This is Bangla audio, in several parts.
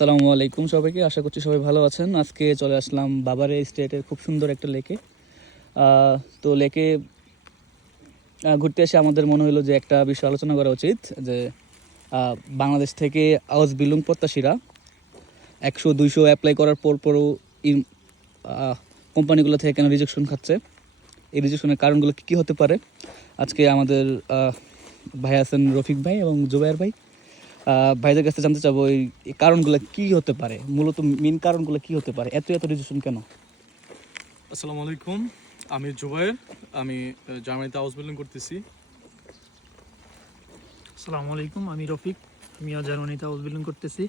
আসসালামু আলাইকুম সবাইকে, আশা করছি সবাই ভালো আছেন। আজকে চলে আসলাম বাবারে স্টেটের খুব সুন্দর একটা লেকে। তো লেকে ঘুরতে এসে আমাদের মনে হলো যে একটা বিষয় আলোচনা করা উচিত, যে বাংলাদেশ থেকে আওয়াজ বিলুং প্রত্যাশীরা একশো, দুইশো অ্যাপ্লাই করার পর পরও কোম্পানিগুলো থেকে কেন রিজেকশন খাচ্ছে? এই রিজেকশনের কারণগুলো কী কী হতে পারে? আজকে আমাদের ভাই আছেন রফিক ভাই এবং জুবাইর ভাই। ভাইদের কাছে জানতে চাবো এই কারণগুলো কি হতে পারে? মূলত মেন কারণগুলো কি হতে পারে? এত এত রিজেকশন কেন? আসসালামু আলাইকুম। আমি জুবাইর। আমি জার্মানিতে হাউস বিল্ডিং করতেছি। আসসালামু আলাইকুম আমি রফিক। আমিও জার্মানিতে হাউস বিল্ডিং করতেছি।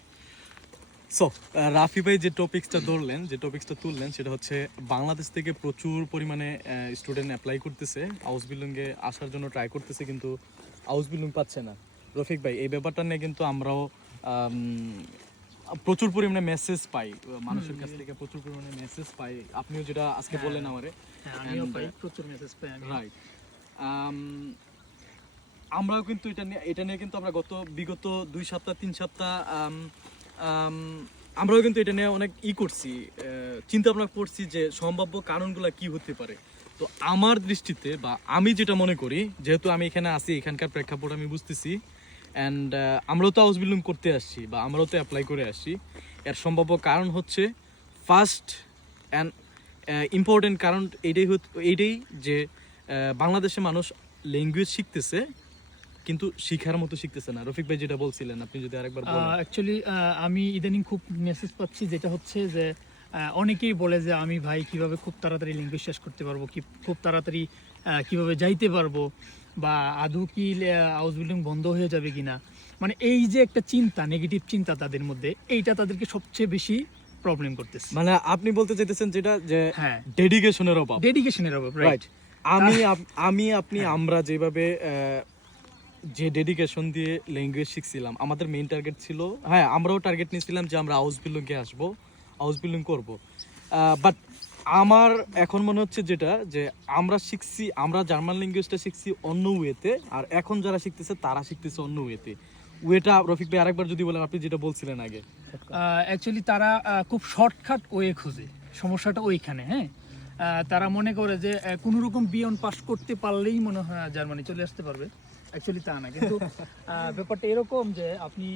সো রাফি ভাই যে টপিক্সটা ধরলেন যে টপিক্সটা তুললেন সেটা হচ্ছে বাংলাদেশ থেকে প্রচুর পরিমাণে স্টুডেন্ট অ্যাপ্লাই করতেছে। হাউস বিল্ডিংয়ে আসার জন্য ট্রাই করতেছে কিন্তু হাউস বিল্ডিং পাচ্ছে না। রফিক ভাই এই ব্যাপারটা নিয়ে কিন্তু আমরাও প্রচুর পরিমাণে মেসেজ পাই মানুষের কাছ থেকে প্রচুর পরিমাণে মেসেজ পাই। আপনিও যেটা আজকে হ্যাঁ। বললেন আমারে। হ্যাঁ আমিও পাই uh, প্রচুর মেসেজ পাই রাইট আমরাও কিন্তু এটা নিয়ে এটা নিয়ে কিন্তু আমরা গত বিগত দুই সপ্তাহ তিন সপ্তাহ আম, আম, আমরাও কিন্তু এটা নিয়ে অনেক ই করছি চিন্তা ভাবনা করছি যে সম্ভাব্য কারণগুলো কি হতে পারে। তো আমার দৃষ্টিতে বা আমি যেটা মনে করি যেহেতু আমি এখানে আছি এখানকার প্রেক্ষাপট আমি বুঝতেছি অ্যান্ড আমরাও তো হাউস বিল্ডিং করতে আসছি বা আমরাও তো অ্যাপ্লাই করে আসছি। এর সম্ভাব্য কারণ হচ্ছে ফার্স্ট অ্যান্ড ইম্পর্টেন্ট কারণ এইটাই হত- এইটাই যে বাংলাদেশে মানুষ ল্যাঙ্গুয়েজ শিখতেছে, কিন্তু শিখার মতো শিখতেছে না। রফিক ভাই যেটা বলছিলেন, আপনি যদি আরেকবার অ্যাকচুয়ালি আমি ইদানিং খুব মেসেজ পাচ্ছি যেটা হচ্ছে যে অনেকেই বলে যে, আমি ভাই, কীভাবে খুব তাড়াতাড়ি ল্যাঙ্গুয়েজ শেষ করতে পারব? কি, খুব তাড়াতাড়ি কীভাবে যাইতে পারব? বা আদৌ কি হাউস বিল্ডিং বন্ধ হয়ে যাবে কিনা? মানে এই যে একটা চিন্তা নেগেটিভ চিন্তা তাদের মধ্যে এইটা তাদেরকে সবচেয়ে বেশি প্রবলেম করতেছে। মানে আপনি বলতে চাইতেছেন যেটা যে হ্যাঁ। ডেডিকেশনের অভাব। ডেডিকেশনের অভাব রাইট আমি আমি আপনি হ্যাঁ। আমরা যেভাবে যে ডেডিকেশন দিয়ে ল্যাঙ্গুয়েজ শিখছিলাম আমাদের মেইন টার্গেট ছিল হ্যাঁ আমরাও টার্গেট নিয়েছিলাম যে আমরা হাউস বিল্ডিংয়ে আসব হাউস বিল্ডিং করব। বাট আমার এখন মনে হচ্ছে যেটা, যে আমরা শিখছি, আমরা জার্মান ল্যাঙ্গুয়েজটা শিখছি অন্য ওয়েতে আর এখন যারা শিখতেছে, তারা শিখতেছে অন্য ওয়েতে ওয়েটা রফিক ভাই আরেকবার যদি বলেন, আপনি যেটা বলছিলেন আগে। অ্যাকচুয়ালি তারা খুব শর্টকাট ওয়ে খোঁজে। সমস্যাটা ওইখানে হ্যাঁ? তারা মনে করে যে কোনো রকম বিয়ন পাস করতে পারলেই মনে হয় জার্মানি চলে আসতে পারবে। অ্যাকচুয়ালি তা না, কিন্তু ব্যাপারটা এরকম যে, আপনি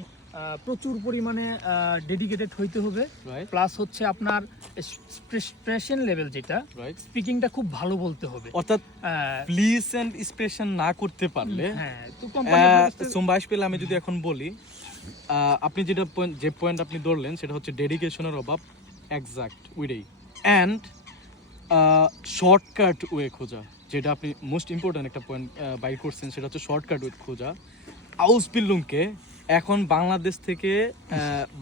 প্রচুর পরিমাণে ডেডিকেটেড হইতে হবে। প্লাস হচ্ছে আপনার এক্সপ্রেশন লেভেল যেটা স্পিকিংটা খুব ভালো বলতে হবে। অর্থাৎ প্লিজ অ্যান্ড এক্সপ্রেশন না করতে পারলে হ্যাঁ তো কোম্পানি সোমবাস পেলে আমি যদি এখন বলি আপনি যেটা যে পয়েন্ট আপনি ধরলেন সেটা হচ্ছে ডেডিকেশনের অভাব এক্সাক্ট উইডেই। অ্যান্ড শর্টকাট ওয়ে খোঁজা যেটা আপনি মোস্ট ইম্পর্ট্যান্ট একটা পয়েন্ট বাই করছেন সেটা হচ্ছে শর্টকাট ওয়ে খোঁজা। আউস বিল্লুংকে এখন বাংলাদেশ থেকে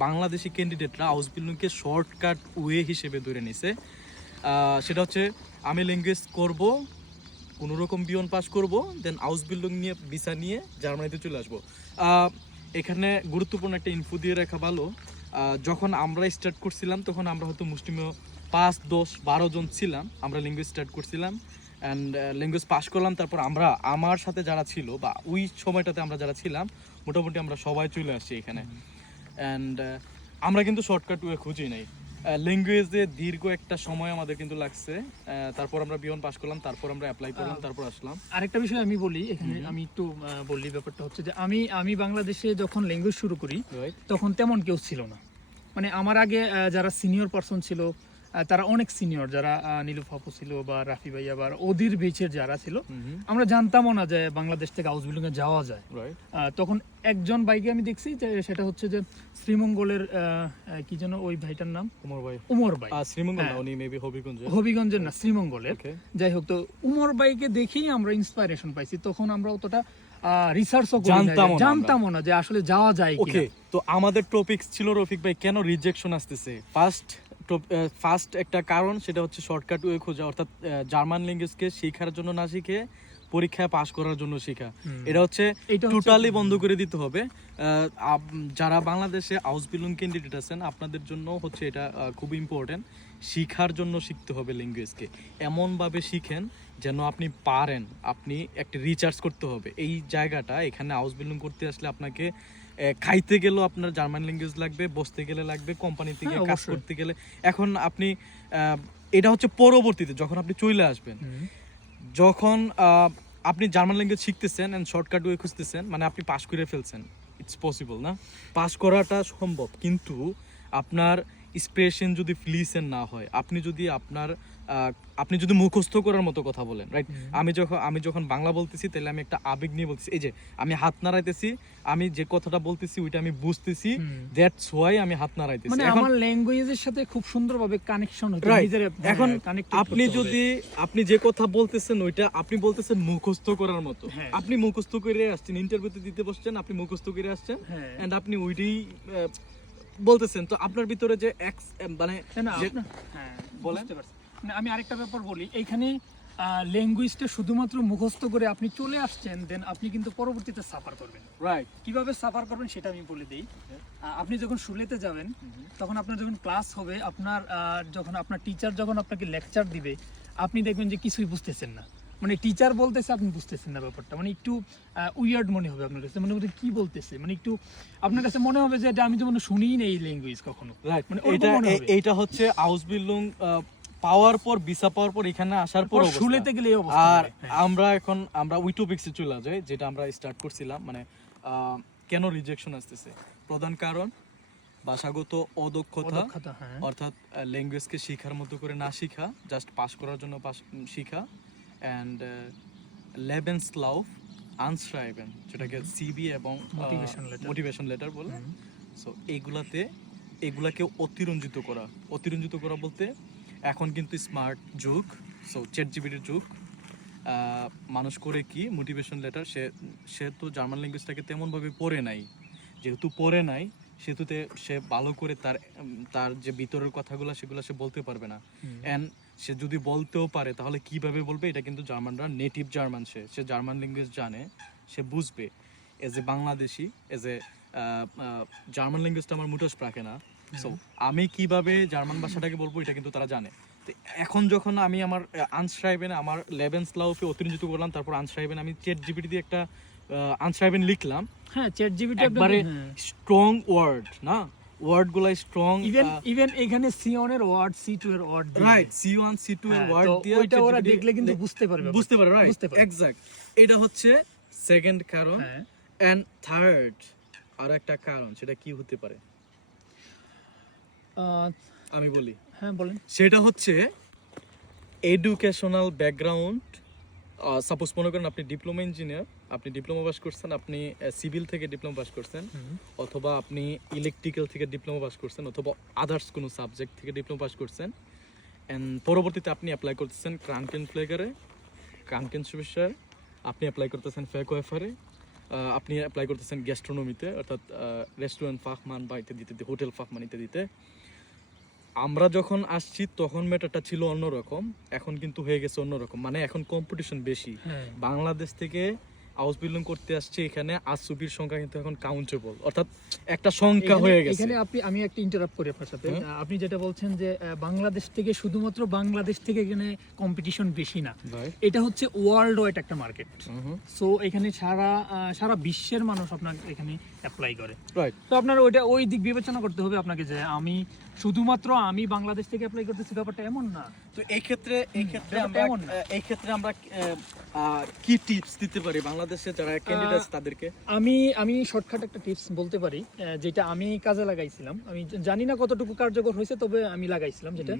বাংলাদেশি ক্যান্ডিডেটরা হাউস বিল্ডিংকে শর্টকাট ওয়ে হিসেবে ধরে নিছে। সেটা হচ্ছে, আমি ল্যাঙ্গুয়েজ করব, কোনো রকম বিয়ন পাস করব দেন হাউস বিল্ডিং নিয়ে ভিসা নিয়ে জার্মানিতে চলে আসব। এখানে গুরুত্বপূর্ণ একটা ইনফো দিয়ে রাখা ভালো। যখন আমরা স্টার্ট করছিলাম, তখন আমরা হয়তো মুসলিমীয় পাঁচ, দশ, বারো জন ছিলাম। আমরা ল্যাঙ্গুয়েজ স্টার্ট করছিলাম অ্যান্ড ল্যাঙ্গুয়েজ পাস করলাম। তারপর আমরা, আমার সাথে যারা ছিল, বা ওই সময়টাতে আমরা যারা ছিলাম মোটামুটি আমরা সবাই চলে আসছি এখানে। অ্যান্ড আমরা কিন্তু শর্টকাট ওয়ে খুঁজি নাই। ল্যাঙ্গুয়েজে দীর্ঘ একটা সময় আমাদের কিন্তু লাগছে। তারপর আমরা বিয়ন পাস করলাম তারপর আমরা অ্যাপ্লাই করলাম তারপর আসলাম। আরেকটা বিষয় আমি বলি এখানে আমি একটু আহ, বলি ব্যাপারটা হচ্ছে যে আমি আমি বাংলাদেশে যখন ল্যাঙ্গুয়েজ শুরু করি তখন তেমন কেউ ছিল না। মানে আমার আগে যারা সিনিয়র পার্সন ছিল তারা অনেক সিনিয়র যারা আহ, নীলু ফাপু ছিল বা রাফি ভাইয়া বা ওদির বেচের যারা ছিল আমরা জানতামও না যে বাংলাদেশ থেকে হাউস বিল্ডিং এ যাওয়া যায়। তখন একজন বাইকে আমি দেখছি যে সেটা হচ্ছে যে শ্রীমঙ্গলের কি যেন ওই ভাইটার নাম? কুমার ভাই। উমর ভাই। শ্রীমঙ্গল না হ্যাঁ। উনি মেবি হবিগঞ্জে হবিগঞ্জের না শ্রীমঙ্গলের। যাই হোক তো উমর বাইকে দেখেই আমরা ইন্সপাইরেশন পাইছি। তখন আমরা অতটা রিসার্চও জানতামও না না যে আসলে যাওয়া যায় ওকে তো আমাদের টপিক ছিল রফিক ভাই কেন রিজেকশন আসতেছে? ফার্স্ট ফার্স্ট একটা কারণ সেটা হচ্ছে শর্টকাট ওয়ে খোঁজা। অর্থাৎ জার্মান ল্যাঙ্গুয়েজকে শেখার জন্য না শিখে পরীক্ষায় পাশ করার জন্য শেখা। এটা হচ্ছে টোটালি বন্ধ করে দিতে হবে। যারা বাংলাদেশে হাউস বিলুং ক্যান্ডিডেট আছেন আপনাদের জন্য হচ্ছে এটা খুব ইম্পর্টেন্ট শিখার জন্য শিখতে হবে ল্যাঙ্গুয়েজকে এমনভাবে শিখেন যেন আপনি পারেন আপনি একটা রিচার্জ করতে হবে। এই জায়গাটা এখানে হাউস বিল্ডিং করতে আসলে আপনাকে খাইতে গেলেও আপনার জার্মান ল্যাঙ্গুয়েজ লাগবে বসতে গেলে লাগবে কোম্পানি থেকে হ্যাঁ, কাজ করতে গেলে। এখন আপনি এটা হচ্ছে পরবর্তীতে যখন আপনি চলে আসবেন। যখন আপনি জার্মান ল্যাঙ্গুয়েজ শিখতেছেন এন্ড শর্টকাট ওয়ে খুঁজতেছেন মানে আপনি পাস করে ফেলছেন। ইটস পসিবল না? পাস করাটা সম্ভব কিন্তু আপনার স্প্রেশন যদি ফ্লিসেন না হয় আপনি যদি আপনার আপনি যদি মুখস্থ করার মতো কথা বলেন রাইট আমি যখন আমি যখন বাংলা বলতেছি তাহলে আমি একটা আবেগ নিয়ে বলতেছি। এই যে আমি হাত নাড়াইতেছি আমি যে কথাটা বলতেছি ওইটা আমি বুঝতেছি। দ্যাটস ওয়াই আমি হাত নাড়াইতেছি। মানে আমার ল্যাঙ্গুয়েজের সাথে খুব সুন্দরভাবে কানেকশন Right. এখন আপনি যদি আপনি যে কথা বলতেছেন ওইটা আপনি বলতেছেন মুখস্থ করার মতো। হ্যাঁ। আপনি মুখস্থ করে আসছেন ইন্টারভিউতে দিতে বসছেন আপনি মুখস্থ করে আসছেন হ্যাঁ। এন্ড আপনি ওইটাই বলতেছেন। তো আপনার ভিতরে যে ex- মানে হ্যাঁ, বলেন। বুঝতে পারছি। আমি আরেকটা ব্যাপার বলি। এইখানে ল্যাঙ্গুয়েজটা শুধুমাত্র মুখস্থ করে আপনি চলে আসছেন দেন আপনি কিন্তু পরবর্তীতে সাফার করবেন। রাইট কীভাবে সাফার করবেন সেটা আমি বলে দিই। আপনি যখন শুলেতে যাবেন তখন আপনার যখন ক্লাস হবে আপনার যখন আপনার টিচার যখন আপনাকে লেকচার দিবে আপনি দেখবেন যে কিছুই বুঝতেছেন না। মানে টিচার বলতেছে আপনি বুঝতেছেন না ব্যাপারটা। মানে একটু উইয়ার্ড মনে হবে আপনার কাছে। মানে কি বলতেছে? মানে একটু আপনার কাছে মনে হবে যে এটা আমি তো মানে শুনিই না এই ল্যাঙ্গুয়েজ কখনো। রাইট মানে এটা এ- হবে। এইটা হচ্ছে আউসবিল্ডিং পাওয়ার পর ভিসা পাওয়ার পর এখানে আসার পর শুলেতে গেলে আর হ্যাঁ। আমরা এখন আমরা উই টপিক্সে চলে যাই যেটা আমরা স্টার্ট করছিলাম মানে কেন রিজেকশন আসতেছে প্রধান কারণ ভাষাগত অদক্ষতা হ্যাঁ। অর্থাৎ ল্যাঙ্গুয়েজকে শেখার মতো করে না শিখা জাস্ট পাস করার জন্য পাস শিখা অ্যান্ড লেবেন্স লাউফ আনস্ক্রাইবেন যেটাকে সিবি এবং. মোটিভেশন লেটার বলে। সো এইগুলাতে এগুলাকে অতিরঞ্জিত করা অতিরঞ্জিত করা বলতে এখন কিন্তু স্মার্ট যুগ সো চ্যাট জিবিটির যুগ। মানুষ করে কি মোটিভেশন লেটার সে সে তো জার্মান ল্যাঙ্গুয়েজটাকে তেমনভাবে পড়ে নাই। যেহেতু পড়ে নাই সেহেতুতে সে ভালো করে তার তার যে ভিতরের কথাগুলো সেগুলো সে বলতে পারবে না। অ্যান্ড সে যদি বলতেও পারে তাহলে কীভাবে বলবে? এটা কিন্তু জার্মানরা নেটিভ জার্মান সে। সে জার্মান ল্যাঙ্গুয়েজ জানে সে বুঝবে। As a Bangladeshi as a German ল্যাঙ্গুয়েজটা আমার মুঠোস রাখে না। সো আমি কীভাবে জার্মান ভাষাটাকে বলব এটা কিন্তু তারা জানে। এখন যখন আমি আমার আনস্ক্রাইবেন আমার লেভেন্স লাউফে অতিরঞ্জিত করলাম তারপর আনস্ক্রাইবেন আমি চেট জিবিটি দিয়ে একটা আনস্ক্রাইবেন লিখলাম। হ্যাঁ চ্যাট জিবিটি একবারে স্ট্রং ওয়ার্ড না? স্ট্রং ইভেন ইভেন এখানে সি ওয়ানের ওয়ার্ড সি টু এর word right C one C two এর ওয়ার্ড দিয়ে ওইটা ওরা দেখলে কিন্তু বুঝতে পারবে বুঝতে পারে রাইট। এক্সাক্ট এটা হচ্ছে সেকেন্ড কারণ হ্যাঁ। এন্ড থার্ড আর একটা কারণ সেটা কি হতে পারে? আমি বলি। হ্যাঁ বলেন। সেটা হচ্ছে এডুকেশনাল ব্যাকগ্রাউন্ড সাপোজ মনে করেন আপনি ডিপ্লোমা ইঞ্জিনিয়ার আপনি ডিপ্লোমা পাস করছেন আপনি সিভিল থেকে ডিপ্লোমা পাস করছেন অথবা আপনি ইলেকট্রিক্যাল থেকে ডিপ্লোমা পাস করছেন অথবা আদার্স কোনো সাবজেক্ট থেকে ডিপ্লোমা পাস করছেন অ্যান্ড পরবর্তীতে আপনি অ্যাপ্লাই করতেছেন ক্রান্টেন ফ্লেগারে ক্রান্টেন সুবিশার আপনি অ্যাপ্লাই করতেছেন ফেক ওয়েফারে আপনি অ্যাপ্লাই করতেছেন গ্যাস্ট্রোনমিতে অর্থাৎ রেস্টুরেন্ট ফাহমান বা ইত্যাদি ইত্যাদি হোটেল ফাহমান ইত্যাদিতে আমরা যখন আসছি তখন ম্যাটারটা ছিল অন্যরকম। এখন কিন্তু হয়ে গেছে অন্যরকম। মানে এখন কম্পিটিশন বেশি। হ্যাঁ। বাংলাদেশ থেকে হাউস বিল্ডিং করতে আসছে এখানে আসুবির সংখ্যা কিন্তু এখন কাউন্টেবল অর্থাৎ একটা সংখ্যা হয়ে গেছে। এখানে আপনি আমি একটা ইন্টারাপ্ট করি আপনার সাথে। হ্যাঁ। আপনি যেটা বলছেন যে বাংলাদেশ থেকে শুধুমাত্র বাংলাদেশ থেকে এখানে কম্পিটিশন বেশি না। এটা হচ্ছে ওয়ার্ল্ড ওয়াইড একটা মার্কেট সো এখানে সারা সারা বিশ্বের মানুষ আপনার এখানে অ্যাপ্লাই করে। রাইট তো আপনার ওইটা ওই দিক বিবেচনা করতে হবে আপনাকে যে আমি শুধুমাত্র আমি বাংলাদেশ থেকে অ্যাপ্লাই করতেছি ব্যাপারটা এমন না। তো এই ক্ষেত্রে এই ক্ষেত্রে আমরা এই ক্ষেত্রে আমরা কি টিপস দিতে পারি বাংলাদেশে যারা ক্যান্ডিডেটস তাদেরকে? আমি আমি শর্টকাট একটা টিপস বলতে পারি যেটা আমি কাজে লাগাইছিলাম। আমি জানি না কতটুকু কার্যকর হয়েছে তবে আমি লাগাইছিলাম যেটা।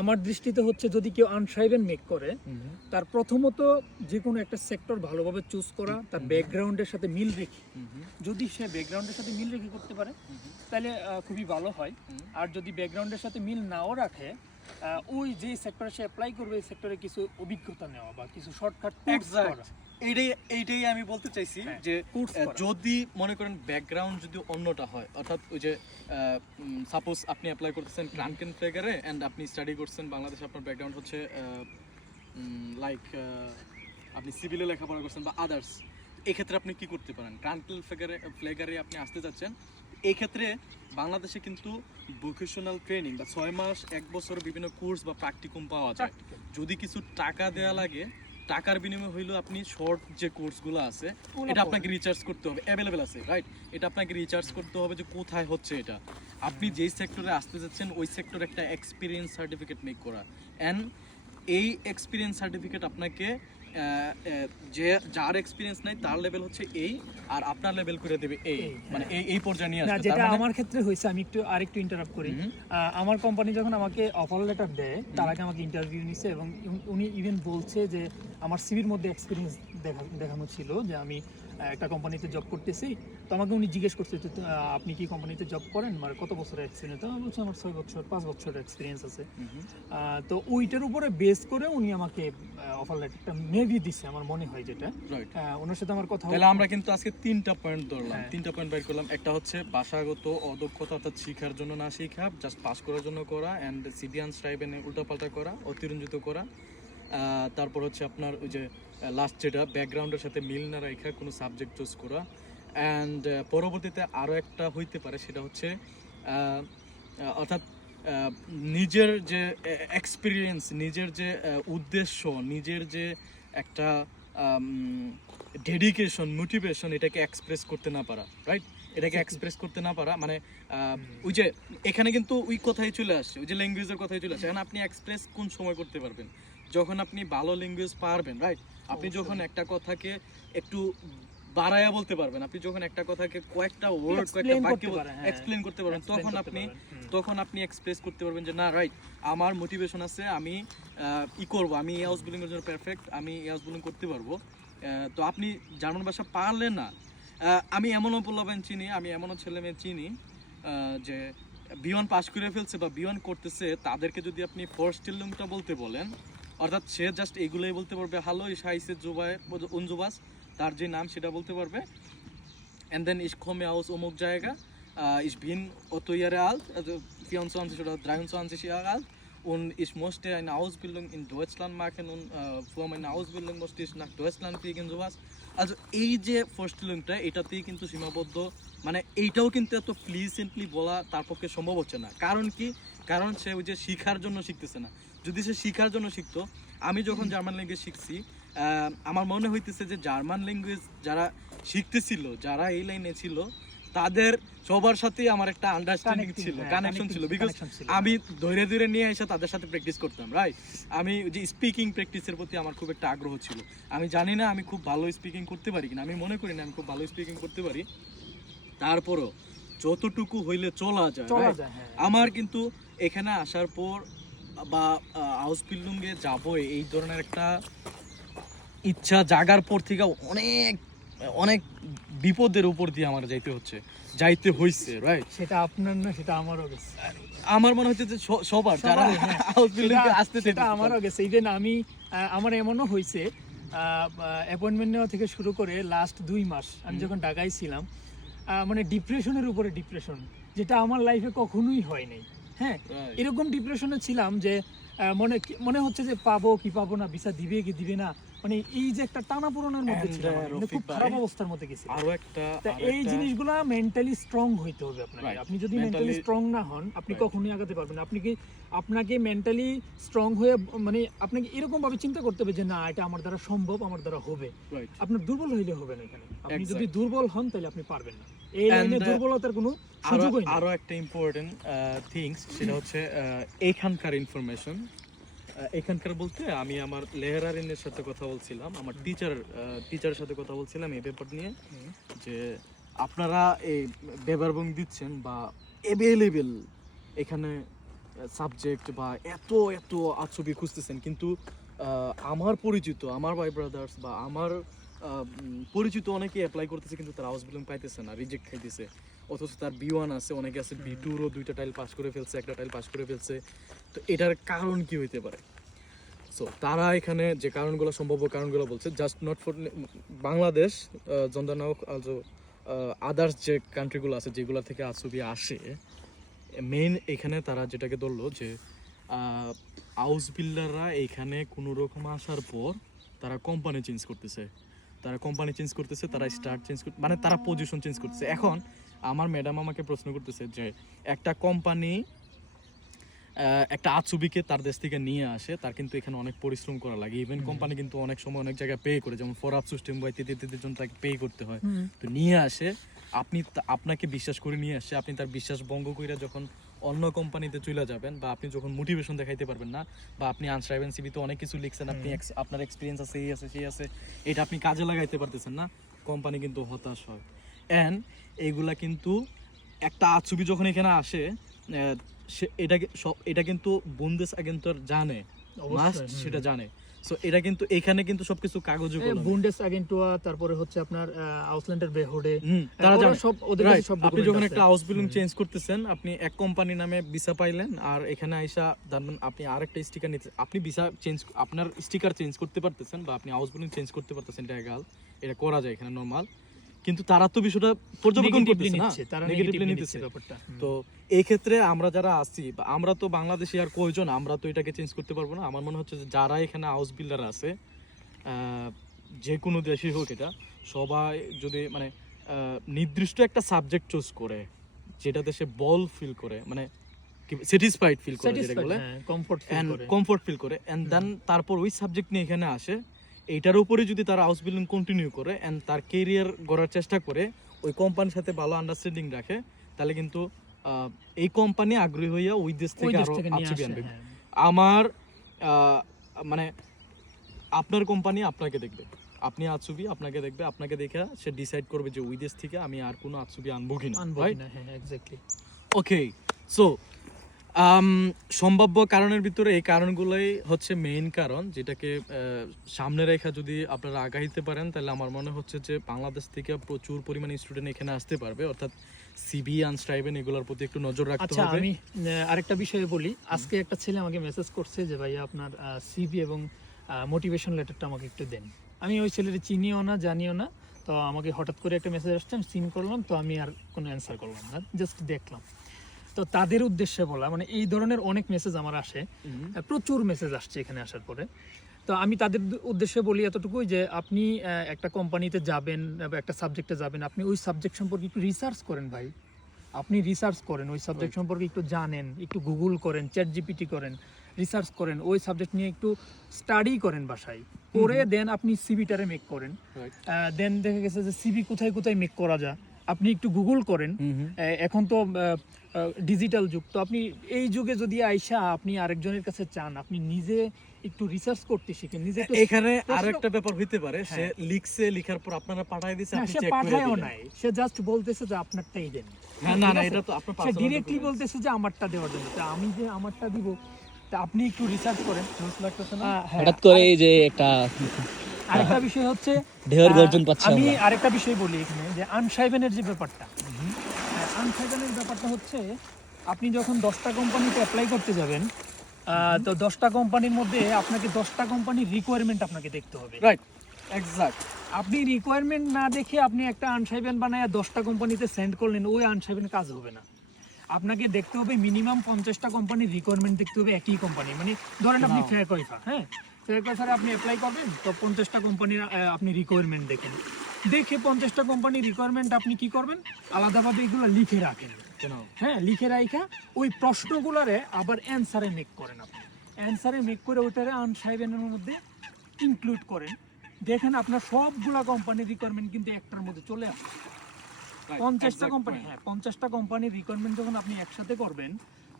আমার দৃষ্টিতে হচ্ছে যদি কেউ আনসাইভেন মেক করে তার প্রথমত যে কোনো একটা সেক্টর ভালোভাবে চুজ করা তার ব্যাকগ্রাউন্ডের সাথে মিল রেখে। যদি সে ব্যাকগ্রাউন্ডের সাথে মিল রেখে করতে পারে তাহলে খুবই ভালো হয়। আর যদি ব্যাকগ্রাউন্ডের সাথে মিল নাও রাখে ওই যে সেক্টরে সে অ্যাপ্লাই করবে এই সেক্টরে কিছু অভিজ্ঞতা নেওয়া বা কিছু শর্টকাট এক্সাক্ট এইটাই এইটাই আমি বলতে চাইছি হ্যাঁ, যে যদি মনে করেন ব্যাকগ্রাউন্ড যদি অন্যটা হয় অর্থাৎ ওই যে সাপোজ আপনি অ্যাপ্লাই করতেছেন ক্রান্টেন ফ্লেগারে অ্যান্ড আপনি স্টাডি করছেন বাংলাদেশে আপনার ব্যাকগ্রাউন্ড হচ্ছে লাইক আপনি সিভিলে লেখাপড়া করছেন বা আদার্স এই ক্ষেত্রে আপনি কি করতে পারেন? ক্রান্টেল ফ্লেগারে ফ্লেগারে আপনি আসতে যাচ্ছেন এই ক্ষেত্রে বাংলাদেশে কিন্তু ভোকেশনাল ট্রেনিং বা ছয় মাস এক বছর বিভিন্ন কোর্স বা প্র্যাকটিকুম পাওয়া যায়। যদি কিছু টাকা দেওয়া লাগে টাকার বিনিময়ে হইল আপনি শর্ট যে কোর্সগুলো আছে এটা আপনাকে রিচার্জ করতে হবে। অ্যাভেলেবেল আছে রাইট এটা আপনাকে রিচার্জ করতে হবে যে কোথায় হচ্ছে এটা। আপনি যেই সেক্টরে আসতে যাচ্ছেন ওই সেক্টরে একটা এক্সপিরিয়েন্স সার্টিফিকেট মেক করা। অ্যান্ড এই এক্সপিরিয়েন্স সার্টিফিকেট আপনাকে যে যার এক্সপিরিয়েন্স নাই তার লেভেল হচ্ছে এই আর আপনার লেভেল করে দেবে এই এই, মানে হ্যাঁ। এই এই পর্যায়ে নিয়ে আসবে। যেটা মানে- আমার ক্ষেত্রে হয়েছে আমি একটু আরেকটু ইন্টারাপ্ট করি। আমার কোম্পানি যখন আমাকে অফার লেটার দেয় তার আগে আমাকে ইন্টারভিউ নিছে এবং উনি- ইভেন বলছে যে আমার সিভির মধ্যে এক্সপিরিয়েন্স দেখানো ছিল যে আমি একটা কোম্পানিতে জব করতেছি। তো আমাকে উনি জিজ্ঞেস করছে যে, আপনি কি কোম্পানিতে জব করেন? মানে কত বছরের এক্সপিরিয়েন্স তো আমি বলছি আমার ছয় বছর পাঁচ বছরের এক্সপিরিয়েন্স আছে। তো ওইটার উপরে বেস করে উনি আমাকে অফার লেটারটা মেবি দিছে আমার মনে হয় যেটা. ওনার সাথে আমার কথা তাহলে আমরা কিন্তু আজকে তিনটা পয়েন্ট ধরলাম। হ্যাঁ। তিনটা পয়েন্ট বের করলাম। একটা হচ্ছে ভাষাগত অদক্ষতা অর্থাৎ শিখার জন্য না শিখা জাস্ট পাস করার জন্য করা অ্যান্ড সিডিয়ান স্ট্রাইবেনে উল্টাপাল্টা করা অতিরঞ্জিত করা। তারপর হচ্ছে আপনার ওই যে লাস্ট যেটা ব্যাকগ্রাউন্ডের সাথে মিল না রেখা কোনো সাবজেক্ট চুজ করা। অ্যান্ড পরবর্তীতে আরও একটা হইতে পারে সেটা হচ্ছে অর্থাৎ নিজের যে এক্সপিরিয়েন্স নিজের যে উদ্দেশ্য নিজের যে একটা ডেডিকেশন মোটিভেশন এটাকে এক্সপ্রেস করতে না পারা রাইট এটাকে এক্সপ্রেস করতে না পারা মানে ওই যে এখানে কিন্তু ওই কথাই চলে আসছে ওই যে ল্যাঙ্গুয়েজের কথাই চলে আসছে। এখানে আপনি এক্সপ্রেস কোন সময় করতে পারবেন? যখন আপনি ভালো ল্যাঙ্গুয়েজ পারবেন রাইট আপনি যখন একটা কথাকে একটু বাড়ায়া বলতে পারবেন আপনি যখন একটা কথাকে কয়েকটা ওয়ার্ড কয়েকটা বাক্য পারেন, হ্যাঁ। এক্সপ্লেন করতে পারবেন তখন আপনি তখন আপনি এক্সপ্রেস করতে পারবেন যে না রাইট আমার মোটিভেশন আছে আমি ই করব আমি এই হাউস বিল্ডিং এর জন্য পারফেক্ট আমি এই হাউস বিল্ডিং করতে পারব। তো আপনি জার্মান ভাষা পারলেন না। আমি এমনও পোলাবেন চিনি আমি এমনও ছেলে মেয়ে চিনি যে বিওয়ান পাস করে ফেলছে বা বিওয়ান করতেছে তাদেরকে যদি আপনি ফার্স্ট লুমটা বলতে বলেন অর্থাৎ সে জাস্ট এগুলোই বলতে পারবে হালো ইসে জুবাই উনজুবাস তার যে নাম সেটা বলতে পারবে। অ্যান্ড দেন ইস ইসখমে আউস অমুক জায়গা ইস ভিন ও তৈয়ারে আল পিয়ন সোয়ানসি সেটা দ্রাগন সোয়ানসি সে আল উন ইস মোস্টে আইন হাউস বিল্ডিং ইন ডোয়েসল্যান্ড মার্কেন উন ফোম আইন হাউস বিল্ডিং মোস্ট ইস না ডোয়েসল্যান্ড পি কিন্তু বাস আচ্ছা এই যে ফার্স্ট লিংটা এটাতেই কিন্তু সীমাবদ্ধ। মানে এইটাও কিন্তু এত ফ্লিসেন্টলি বলা তার পক্ষে সম্ভব হচ্ছে না। কারণ কি? কারণ সে ওই যে শিখার জন্য শিখতেছে না। যদি সে শিখার জন্য শিখতো আমি যখন জার্মান ল্যাঙ্গুয়েজ শিখছি আমার মনে হইতেছে যে জার্মান ল্যাঙ্গুয়েজ যারা শিখতেছিল যারা এই লাইনে ছিল তাদের সবার সাথেই আমার একটা আন্ডারস্ট্যান্ডিং ছিল হ্যাঁ, কানেকশন ছিল। বিকজ আমি ধৈর্য ধীরে নিয়ে এসে তাদের সাথে প্র্যাকটিস করতাম রাইট আমি যে স্পিকিং প্র্যাকটিসের প্রতি আমার খুব একটা আগ্রহ ছিল। আমি জানি না আমি খুব ভালো স্পিকিং করতে পারি কিনা আমি মনে করি না আমি খুব ভালো স্পিকিং করতে পারি। তারপরও যতটুকু হইলে চলা? যায় হ্যাঁ। আমার কিন্তু এখানে আসার পর বা হাউস বিল্ডিংয়ে যাব এই ধরনের একটা ইচ্ছা জাগার পর থেকে অনেক অনেক বিপদের উপর দিয়ে আমার যাইতে হচ্ছে যাইতে হইছে রাইট সেটা আপনার না সেটা আমারও গেছে। আমার মনে হচ্ছে যে সবার যারা হ্যাঁ। হাউস বিল্ডিং সেটা- আসতে সেটা আমারও গেছে। ইভেন আমি আমার এমনও হয়েছে অ্যাপয়েন্টমেন্ট নেওয়া থেকে শুরু করে লাস্ট দুই মাস আমি যখন ঢাকায় ছিলাম মানে ডিপ্রেশনের উপরে ডিপ্রেশন যেটা আমার লাইফে কখনোই হয় নাই। হ্যাঁ এরকম ডিপ্রেশনে ছিলাম যে মনে মনে হচ্ছে যে পাবো কি পাবো না ভিসা দিবে কি দিবে না মানে এই যে একটা টানা পোড়ানোর মধ্যে uh, আমি, মানে খুব খারাপ অবস্থার মধ্যে গেছি। আরও একটা এই জিনিসগুলা মেন্টালি স্ট্রং হইতে হবে আপনাকে। আপনি যদি মেন্টালি স্ট্রং না হন আপনি. কখনোই আগাতে পারবেন আপনি কি আপনাকে মেন্টালি স্ট্রং হয়ে মানে আপনাকে এরকম ভাবে চিন্তা করতে হবে যে না এটা আমার দ্বারা সম্ভব আমার দ্বারা হবে। আপনার দুর্বল হইলে হবে না এখানে। আপনি যদি দুর্বল হন তাহলে আপনি পারবেন না। এই লাইনে uh, দুর্বলতার কোনো আরও সুযোগই নেই। আরও একটা ইম্পর্টেন্ট থিংস সেটা হচ্ছে আহ, এইখানকার ইনফরমেশন এখানকার বলতে আমি আমার লেহরারিনের সাথে কথা বলছিলাম আমার টিচার টিচারের সাথে কথা বলছিলাম এই ব্যাপার নিয়ে যে আপনারা এই বেবারবং দিচ্ছেন বা অ্যাভেলেবেল এখানে সাবজেক্ট বা এত এত ছবি খুঁজতেছেন কিন্তু আমার পরিচিত আমার ভাই ব্রাদার্স বা আমার পরিচিত অনেকে অ্যাপ্লাই করতেছে কিন্তু তারা হাউস বিল্ডিং পাইতেছে না রিজেক্ট খাইতেছে। অথচ তার বি ওয়ান আছে, অনেকে আছে বি টুরও দুইটা টাইল পাস করে ফেলছে, একটা টাইল পাস করে ফেলছে। তো এটার কারণ কি হইতে পারে? সো তারা এখানে যে কারণগুলো সম্ভাব্য কারণগুলো বলছে জাস্ট নট ফর বাংলাদেশ জন্দানাও আলজো আদার্স যে কান্ট্রিগুলো আছে, যেগুলো থেকে আসবি আসে মেইন এখানে তারা যেটাকে ধরলো যে হাউস বিল্ডাররা এখানে কোনো রকম আসার পর তারা কোম্পানি চেঞ্জ করতেছে। তারা কোম্পানি চেঞ্জ করতেছে, তারা স্টার্ট চেঞ্জ মানে তারা পজিশন চেঞ্জ করতেছে। এখন আমার ম্যাডাম আমাকে প্রশ্ন করতেছে যে একটা কোম্পানি একটা আচুবিকে তার দেশ থেকে নিয়ে আসে তার কিন্তু এখানে অনেক পরিশ্রম করা লাগে। ইভেন কোম্পানি কিন্তু অনেক সময় অনেক জায়গায় পে করে যেমন ফরাব সিস্টেম বা ইত্যাদি ইত্যাদির জন্য তাকে পে করতে হয়। তো নিয়ে আসে আপনি আপনাকে বিশ্বাস করে নিয়ে আসে আপনি তার বিশ্বাস ভঙ্গ করে যখন অন্য কোম্পানিতে চলে যাবেন বা আপনি যখন মোটিভেশন দেখাইতে পারবেন না বা আপনি আনসাইবেন সিবিতে অনেক কিছু লিখছেন আপনি আপনার এক্সপিরিয়েন্স আছে এই আছে সেই আছে এটা আপনি কাজে লাগাইতে পারতেছেন না কোম্পানি কিন্তু হতাশ হয়। অ্যান্ড এইগুলা কিন্তু একটা আচুবি যখন এখানে আসে সে এটাকে সব এটা কিন্তু বন্দেশ আগেন্তর জানে মাস্ট সেটা জানে। সো এটা কিন্তু এখানে কিন্তু সবকিছু কাগজে কলমে। বুন্ডেস আগেন্টুয়া তারপরে হচ্ছে আপনার আউসল্যান্ডের বেহোডে তারা সব ওদের কাছে সব আপনি যখন একটা হাউস বিল্ডিং চেঞ্জ করতেছেন আপনি এক কোম্পানি নামে ভিসা পাইলেন আর এখানে আইসা ধরবেন আপনি আরেকটা স্টিকার নিতে আপনি ভিসা চেঞ্জ আপনার স্টিকার চেঞ্জ করতে পারতেছেন বা আপনি হাউস বিল্ডিং চেঞ্জ করতে পারতেছেন এটা এগাল। এটা করা যায় এখানে নরমাল কিন্তু তারা তো বিষয়টা পর্যবেক্ষণ করতেছে না। নেগেটিভলি নিতেছে ব্যাপারটা। তো এই ক্ষেত্রে আমরা যারা আছি আমরা তো বাংলাদেশি আর কয়জন আমরা তো এটাকে চেঞ্জ করতে পারব না। আমার মনে হচ্ছে যে যারা এখানে হাউস বিল্ডার আছে যে কোনো দেশই হোক এটা সবাই যদি মানে নির্দিষ্ট একটা সাবজেক্ট চুজ করে যেটাতে সে বল ফিল করে মানে স্যাটিসফাইড ফিল করে যেটা বলে হ্যাঁ, এন্ড করে। কমফোর্ট ফিল করে এন্ড দেন তারপর ওই সাবজেক্ট নিয়ে এখানে আসে এইটার উপরে যদি তারা হাউস বিল্ডিং কন্টিনিউ করে এন্ড তার কেরিয়ার গড়ার চেষ্টা করে ওই কোম্পানির সাথে ভালো আন্ডারস্ট্যান্ডিং রাখে তাহলে কিন্তু এই কোম্পানি আগ্রহী হইয়া ওই দেশ থেকে আরও আনবে হ্যাঁ। আমার মানে আপনার কোম্পানি আপনাকে দেখবে আপনি আচুবি আপনাকে দেখবে আপনাকে দেখে সে ডিসাইড করবে যে ওই দেশ থেকে আমি আর কোনো আচুবি আনব কিনা আনব হ্যাঁ. ওকে সো সম্ভাব্য কারণের ভিতরে এই কারণগুলোই হচ্ছে মেইন কারণ যেটাকে সামনে রেখা যদি আপনারা আগাইতে পারেন তাহলে আমার মনে হচ্ছে যে বাংলাদেশ থেকে প্রচুর পরিমাণে স্টুডেন্ট এখানে আসতে পারবে অর্থাৎ সিবি আনস্ট্রাইবেন এগুলোর প্রতি একটু নজর রাখতে আচ্ছা হবে। আমি আরেকটা বিষয়ে বলি। আজকে একটা ছেলে আমাকে মেসেজ করছে যে ভাইয়া আপনার সিভি এবং মোটিভেশন লেটারটা আমাকে একটু দেন। আমি ওই ছেলেটা চিনিও না জানিও না তো আমাকে হঠাৎ করে একটা মেসেজ আসছে আমি সিন করলাম তো আমি আর কোনো অ্যান্সার করলাম না জাস্ট দেখলাম। তো তাদের উদ্দেশ্যে বলা মানে এই ধরনের অনেক মেসেজ আমার আসে। প্রচুর মেসেজ আসছে এখানে আসার পরে। তো আমি তাদের উদ্দেশ্যে বলি এতটুকুই যে আপনি একটা কোম্পানিতে যাবেন একটা সাবজেক্টে যাবেন আপনি ওই সাবজেক্ট সম্পর্কে একটু রিসার্চ করেন ভাই। আপনি রিসার্চ করেন ওই সাবজেক্ট সম্পর্কে একটু জানেন একটু গুগল করেন চ্যাট জিপিটি করেন রিসার্চ করেন ওই সাবজেক্ট নিয়ে একটু স্টাডি করেন বাসায়। করে দেন আপনি সিবিটারে মেক করেন. দেন দেখা গেছে যে সিবি কোথায় কোথায় মেক করা যায়। আপনি একটু গুগল করেন। এখন তো ডিজিটাল যুগ। তো আপনি এই যুগে যদি আইসা আপনি আরেকজনের কাছে চান আপনি নিজে একটু রিসার্চ করতে শিখেন নিজে এখানে প্রশ্ন- আর একটা ব্যাপার হইতে পারে সে হ্যাঁ। লিখছে লিখার পর আপনারা পাঠায় দিছে আপনি সে চেক করে পাঠায়ও নাই। সে জাস্ট বলতেছে যে আপনারটাই দেন। হ্যাঁ না না এটা তো আপনার personal ডিরেক্টলি বলতেছে যে আমারটা দেওয়ার জন্য। তা আমি যে আমারটা দিব তা আপনি একটু রিসার্চ করেন। লাগতেছে না? হ্যাঁ, হঠাৎ করে এই যে একটা আরেকটা বিষয় হচ্ছে ঢেউয়ের গর্জন পাচ্ছি আমি আরেকটা বিষয় বলি এখানে যে আনসাইবেনের যে ব্যাপারটা। আনসাইবেনের ব্যাপারটা হচ্ছে আপনি যখন দশটা কোম্পানিতে অ্যাপ্লাই করতে যাবেন তো দশটা কোম্পানির মধ্যে আপনাকে দশটা কোম্পানির রিকোয়ারমেন্ট আপনাকে দেখতে হবে। রাইট এক্সাক্ট আপনি রিকোয়ারমেন্ট না দেখে আপনি একটা আনসাইবেন বানায় দশটা কোম্পানিতে সেন্ড করলেন ওই আনসাইবেন কাজ হবে না। আপনাকে দেখতে হবে মিনিমাম পঞ্চাশটা কোম্পানির রিকোয়ারমেন্ট দেখতে হবে একই কোম্পানি মানে ধরেন আপনি Wow. ফেয়ার হ্যাঁ ফেয়ার আপনি অ্যাপ্লাই করবেন? তো পঞ্চাশটা কোম্পানির আপনি রিকোয়ারমেন্ট দেখেন। দেখে পঞ্চাশটা কোম্পানির রিকোয়ারমেন্ট আপনি কি করবেন? আলাদাভাবে এগুলো লিখে রাখেন। হ্যাঁ লিখে রাখা ওই প্রশ্নগুলোরে আবার অ্যান্সারে মেক করেন আপনি। অ্যান্সারে মেক করে ওইটারে আনসাইবেনের মধ্যে ইনক্লুড করেন। দেখেন আপনার সবগুলা কোম্পানির রিকোয়ারমেন্ট কিন্তু একটার মধ্যে চলে আসে। পঞ্চাশটা কোম্পানি হ্যাঁ পঞ্চাশটা কোম্পানির রিকোয়ারমেন্ট যখন আপনি একসাথে করবেন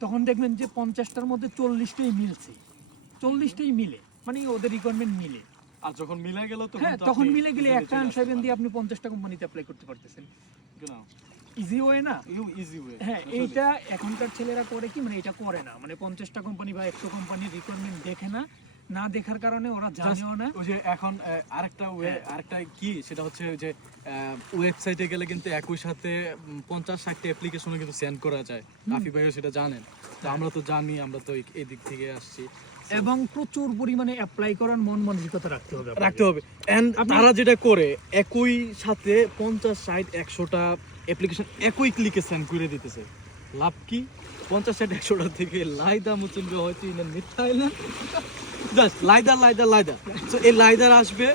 তখন দেখবেন যে পঞ্চাশটার মধ্যে চল্লিশটাই মিলছে। চল্লিশটাই মিলে। মানে ওদের রিকোয়ারমেন্ট মিলে। আর যখন মিলে গেল হ্যাঁ তখন মিলে গেলে একটা আনসাইবেন দিয়ে আপনি পঞ্চাশটা কোম্পানিতে অ্যাপ্লাই করতে পারতেছেন। ইজি ওয়ে না? ইউ ইজি ওয়ে হ্যাঁ এইটা এখনকার ছেলেরা করে কি? মানে এটা করে না। মানে পঞ্চাশটা কোম্পানি বা একশো কোম্পানির রিকোয়ারমেন্ট দেখে না। না দেখার কারণে ওরা জানেও না। ওই যে এখন আরেকটা ওয়ে হ্যাঁ। আরেকটা কি? সেটা হচ্ছে যে ওয়েবসাইটে গেলে কিন্তু একই সাথে পঞ্চাশ ষাটটি অ্যাপ্লিকেশনও কিন্তু সেন্ড করা যায়। রাফি ভাইও সেটা জানেন। তো আমরা তো জানি আমরা তো এই দিক থেকে আসছি। এবং প্রচুর পরিমাণে অ্যাপ্লাই করার মন মানসিকতা রাখতে হবে রাখতে হবে। এন্ড তারা যেটা করে একই সাথে পঞ্চাশ ষাট একশোটা অ্যাপ্লিকেশন একই ক্লিকে সেন্ড করে দিতেছে। লাভ কি? পঞ্চাশ ষাট একশোটা থেকে লাইদা মুচিনবে হয়তো ইন মিথ্যা জাস্ট লাইদার লাইদার লাইদার সো এই লাইদার আসবে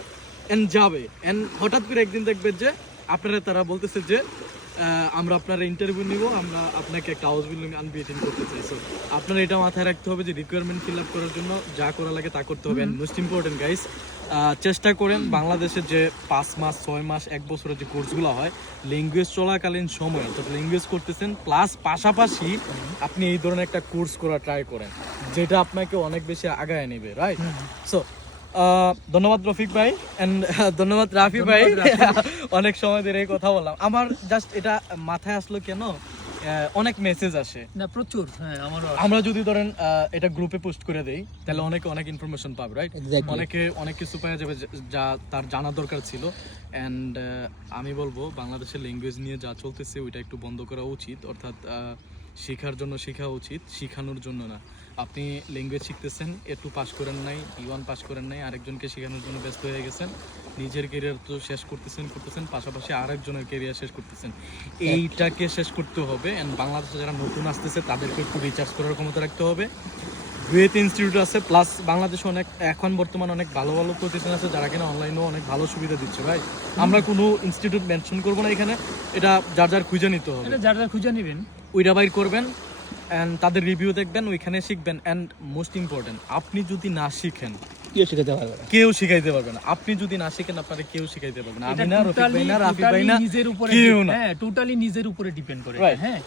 এন্ড যাবে। এন্ড হঠাৎ করে একদিন দেখবে যে আপনারা তারা বলতেছে যে আমরা আপনার ইন্টারভিউ নিব আমরা আপনাকে একটা হাউস বিল্ডিং আনবিটিং করতে চাই। সো আপনার এটা মাথায় রাখতে হবে যে রিকোয়ারমেন্ট ফিল আপ করার জন্য যা করা লাগে তা করতে হবে। অ্যান্ড মোস্ট ইম্পর্টেন্ট গাইস চেষ্টা করেন বাংলাদেশের যে পাঁচ মাস ছয় মাস এক বছরের যে কোর্সগুলো হয় ল্যাঙ্গুয়েজ চলাকালীন সময় অর্থাৎ ল্যাঙ্গুয়েজ করতেছেন প্লাস পাশাপাশি আপনি এই ধরনের একটা কোর্স করা ট্রাই করেন যেটা আপনাকে অনেক বেশি আগায় নেবে রাইট সো ধন্যবাদ রফিক ভাই ধন্যবাদ রাফি ভাই। অনেক সময় ধরে এই কথা বললাম। আমার জাস্ট এটা মাথায় আসলো কেন? অনেক মেসেজ আসে। না প্রচুর হ্যাঁ আমারও আমরা যদি ধরেন এটা গ্রুপে পোস্ট করে দেই তাহলে অনেকে অনেক ইনফরমেশন পাবে রাইট অনেকে অনেক কিছু পাওয়া যাবে যা- তার জানা দরকার ছিল। অ্যান্ড আমি বলব বাংলাদেশের ল্যাঙ্গুয়েজ নিয়ে যা চলতেছে ওইটা একটু বন্ধ করা উচিত। অর্থাৎ শেখার জন্য শেখা উচিত শেখানোর জন্য না। আপনি ল্যাঙ্গুয়েজ শিখতেছেন এ টু পাস করেন নাই ই ওয়ান পাস করেন নাই আরেকজনকে শেখানোর জন্য ব্যস্ত হয়ে গেছেন নিজের কেরিয়ার তো শেষ করতেছেন করতেছেন পাশাপাশি আরেকজনের কেরিয়ার শেষ করতেছেন। এইটাকে শেষ করতে হবে অ্যান্ড বাংলাদেশে যারা নতুন আসতেছে তাদেরকে একটু রিচার্জ করার ক্ষমতা রাখতে হবে। বুয়েট ইনস্টিটিউট আছে প্লাস বাংলাদেশে অনেক এখন বর্তমানে অনেক ভালো ভালো প্রতিষ্ঠান আছে যারা কিনা অনলাইনেও অনেক ভালো সুবিধা দিচ্ছে ভাই। আমরা কোনো ইনস্টিটিউট মেনশন করব না এখানে এটা যার যার খুঁজে নিতে হবে। যার যারা যারা খুঁজে নেবেন। ওইটা বাইর করবেন অ্যান্ড তাদের রিভিউ দেখবেন ওইখানে শিখবেন অ্যান্ড মোস্ট ইম্পর্টেন্ট আপনি যদি না শিখেন কেউ শেখাতে পারবে না। কেউ শিখাইতে পারবে না। আপনি যদি না শিখেন আপনাকে কেউ শিখাইতে পারবে না। আমি না রফিক ভাই না রাফি ভাই না নিজের উপরে হ্যাঁ টোটালি নিজের উপরে ডিপেন্ড করে। হ্যাঁ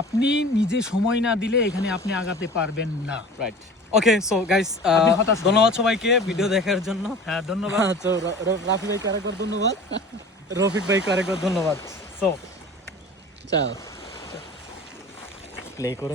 আপনি নিজে সময় না দিলে এখানে আপনি আগাতে পারবেন না। রাইট ওকে সো গাইস ধন্যবাদ সবাইকে ভিডিও দেখার জন্য। হ্যাঁ ধন্যবাদ। তো রাফি ভাইকে আরেকবার ধন্যবাদ। রফিক ভাইকে আরেকবার ধন্যবাদ। সো চাও। প্লে করে।